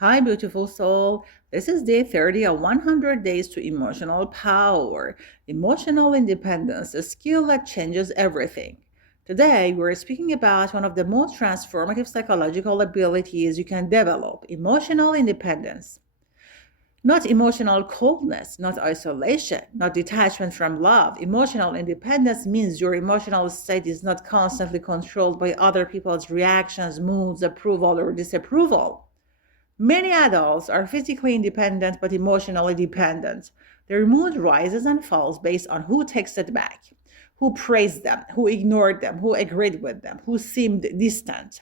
Hi, beautiful soul. This is day 30 of 100 Days to Emotional Power. Emotional independence, a skill that changes everything. Today, we're speaking about one of the most transformative psychological abilities you can develop emotional independence. Not emotional coldness, not isolation, not detachment from love. Emotional independence means your emotional state is not constantly controlled by other people's reactions, moods, approval, or disapproval. Many adults are physically independent but emotionally dependent. Their mood rises and falls based on who takes it back, who praised them, who ignored them, who agreed with them, who seemed distant.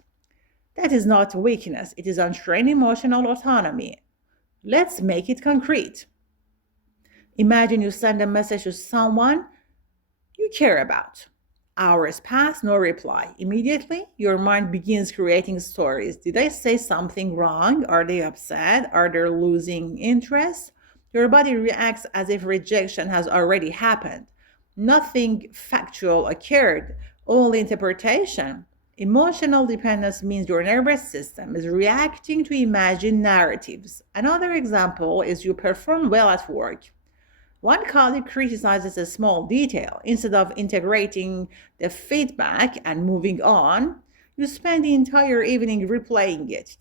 That is not weakness, it is untrained emotional autonomy. Let's make it concrete. Imagine you send a message to someone you care about. Hours pass, no reply. Immediately, your mind begins creating stories. Did I say something wrong? Are they upset? Are they losing interest? Your body reacts as if rejection has already happened. Nothing factual occurred, only interpretation. Emotional dependence means your nervous system is reacting to imagined narratives. Another example is you perform well at work. One colleague criticizes a small detail. Instead of integrating the feedback and moving on, you spend the entire evening replaying it.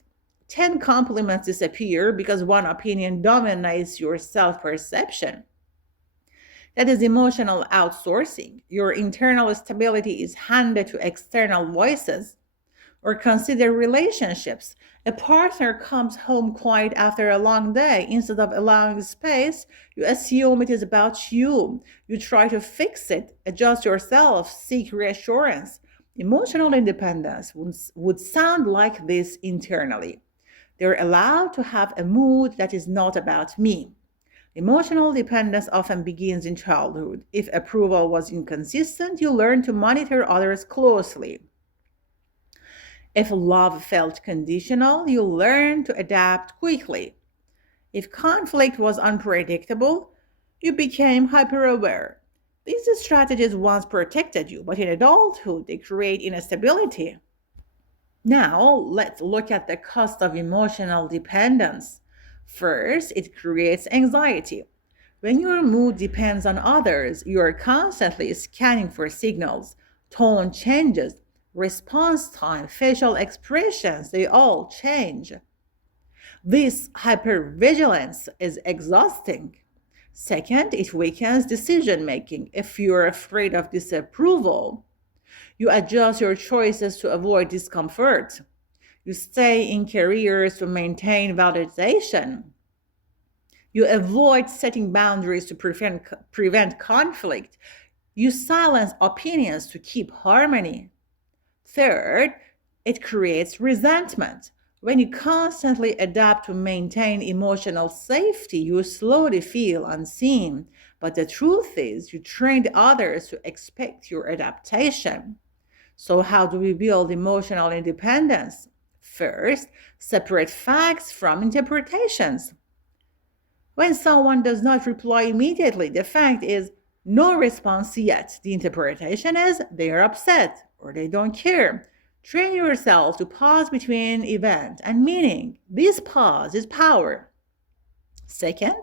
10 compliments disappear because one opinion dominates your self perception. That is emotional outsourcing. Your internal stability is handed to external voices. Or consider relationships. A partner comes home quiet after a long day. Instead of allowing space, you assume it is about you. You try to fix it, adjust yourself, seek reassurance. Emotional independence would sound like this internally. They're allowed to have a mood that is not about me. Emotional dependence often begins in childhood. If approval was inconsistent, you learn to monitor others closely. If love felt conditional, you learn to adapt quickly. If conflict was unpredictable, you became hyper aware. These strategies once protected you, but in adulthood, they create instability. Now, let's look at the cost of emotional dependence. First, it creates anxiety. When your mood depends on others, you are constantly scanning for signals, tone changes, response time, facial expressions, they all change. This hypervigilance is exhausting. Second, it weakens decision making. If you're afraid of disapproval, you adjust your choices to avoid discomfort. You stay in careers to maintain validation. You avoid setting boundaries to prevent conflict. You silence opinions to keep harmony. Third, it creates resentment. When you constantly adapt to maintain emotional safety, you slowly feel unseen. But the truth is, you trained others to expect your adaptation. So, how do we build emotional independence? First, separate facts from interpretations. When someone does not reply immediately, the fact is no response yet. The interpretation is they are upset or they don't care. Train yourself to pause between event and meaning. This pause is power. Second,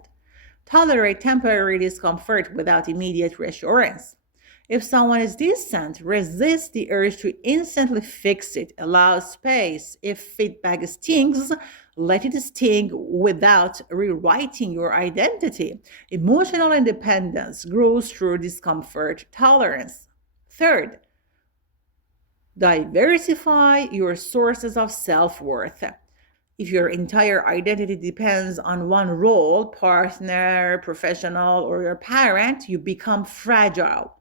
tolerate temporary discomfort without immediate reassurance. If someone is distant, resist the urge to instantly fix it. Allow space. If feedback stings, let it sting without rewriting your identity. Emotional independence grows through discomfort tolerance. Third, diversify your sources of self worth. If your entire identity depends on one role, partner, professional, or your parent, you become fragile.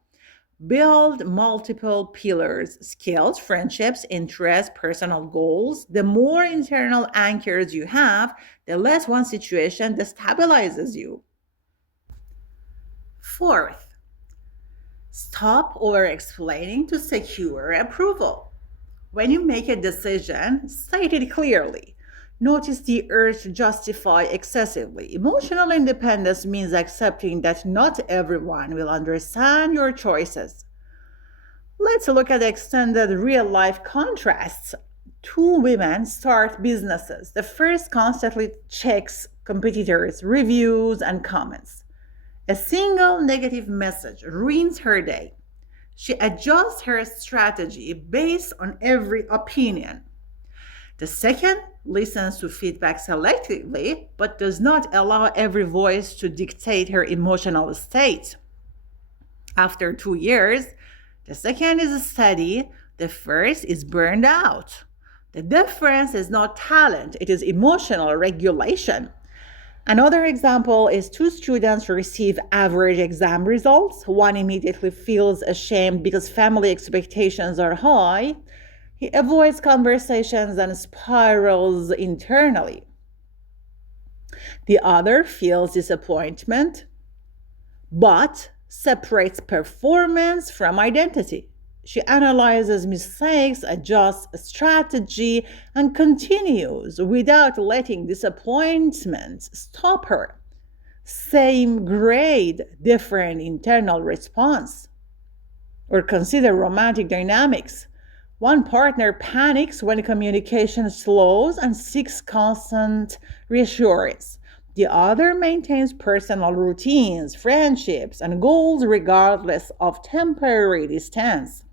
Build multiple pillars, skills, friendships, interests, personal goals. The more internal anchors you have, the less one situation destabilizes you. Fourth, stop over explaining to secure approval. When you make a decision, state it clearly. Notice the urge to justify excessively. Emotional independence means accepting that not everyone will understand your choices. Let's look at extended real life contrasts. Two women start businesses. The first constantly checks competitors' reviews and comments. A single negative message ruins her day. She adjusts her strategy based on every opinion. The second listens to feedback selectively, but does not allow every voice to dictate her emotional state. After 2 years, the second is steady, the first is burned out. The difference is not talent, it is emotional regulation. Another example is two students receive average exam results. One immediately feels ashamed because family expectations are high. He avoids conversations and spirals internally. The other feels disappointment, but separates performance from identity. She analyzes mistakes, adjusts strategy, and continues without letting disappointments stop her. Same grade, different internal response. Or consider romantic dynamics. One partner panics when communication slows and seeks constant reassurance. The other maintains personal routines, friendships, and goals regardless of temporary distance.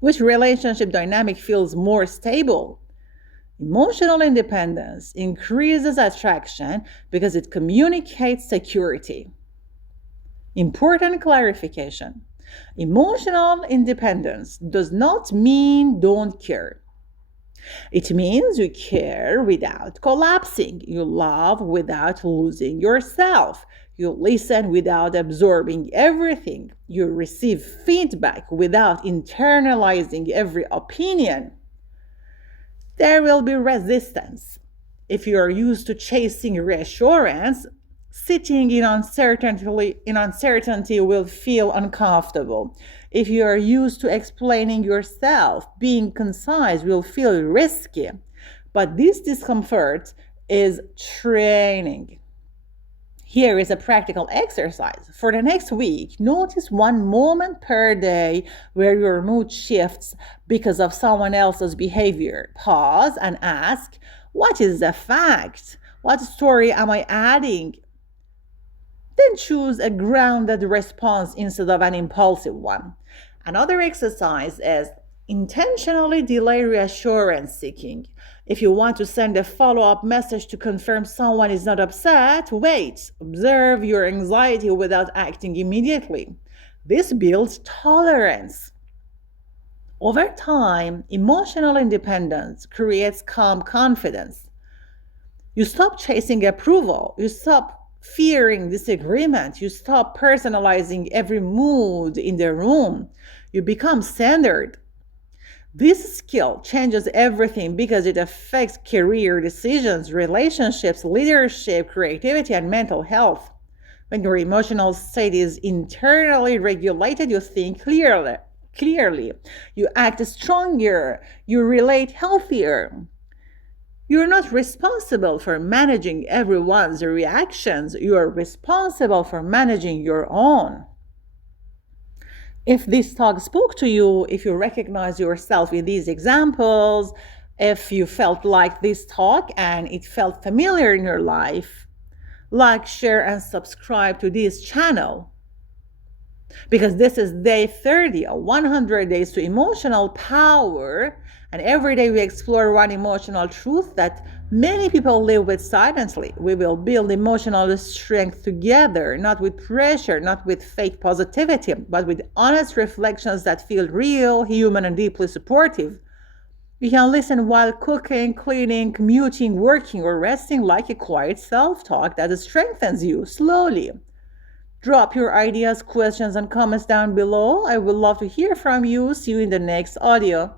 Which relationship dynamic feels more stable? Emotional independence increases attraction because it communicates security. Important clarification. Emotional independence does not mean don't care. It means you care without collapsing. You love without losing yourself. You listen without absorbing everything. You receive feedback without internalizing every opinion. There will be resistance. If you are used to chasing reassurance, sitting in uncertainty will feel uncomfortable. If you are used to explaining yourself, being concise will feel risky. But this discomfort is training. Here is a practical exercise. For the next week, notice one moment per day where your mood shifts because of someone else's behavior. Pause and ask, what is the fact? What story am I adding? Then choose a grounded response instead of an impulsive one. Another exercise is intentionally delay reassurance seeking. If you want to send a follow-up message to confirm someone is not upset, wait. Observe your anxiety without acting immediately. This builds tolerance. Over time, emotional independence creates calm confidence. You stop chasing approval. You stop fearing disagreement. You stop personalizing every mood in the room. You become centered. This skill changes everything because it affects career decisions, relationships, leadership, creativity, and mental health. When your emotional state is internally regulated, you think clearly. You act stronger. You relate healthier. You're not responsible for managing everyone's reactions. You are responsible for managing your own. If this talk spoke to you, if you recognize yourself in these examples, if you felt like this talk and it felt familiar in your life, like, share, and subscribe to this channel. Because this is day 30, 100 days to emotional power. And every day we explore one emotional truth that many people live with silently. We will build emotional strength together, not with pressure, not with fake positivity, but with honest reflections that feel real, human, and deeply supportive. You can listen while cooking, cleaning, commuting, working, or resting, like a quiet self-talk that strengthens you slowly. Drop your ideas, questions, and comments down below. I would love to hear from you. See you in the next audio.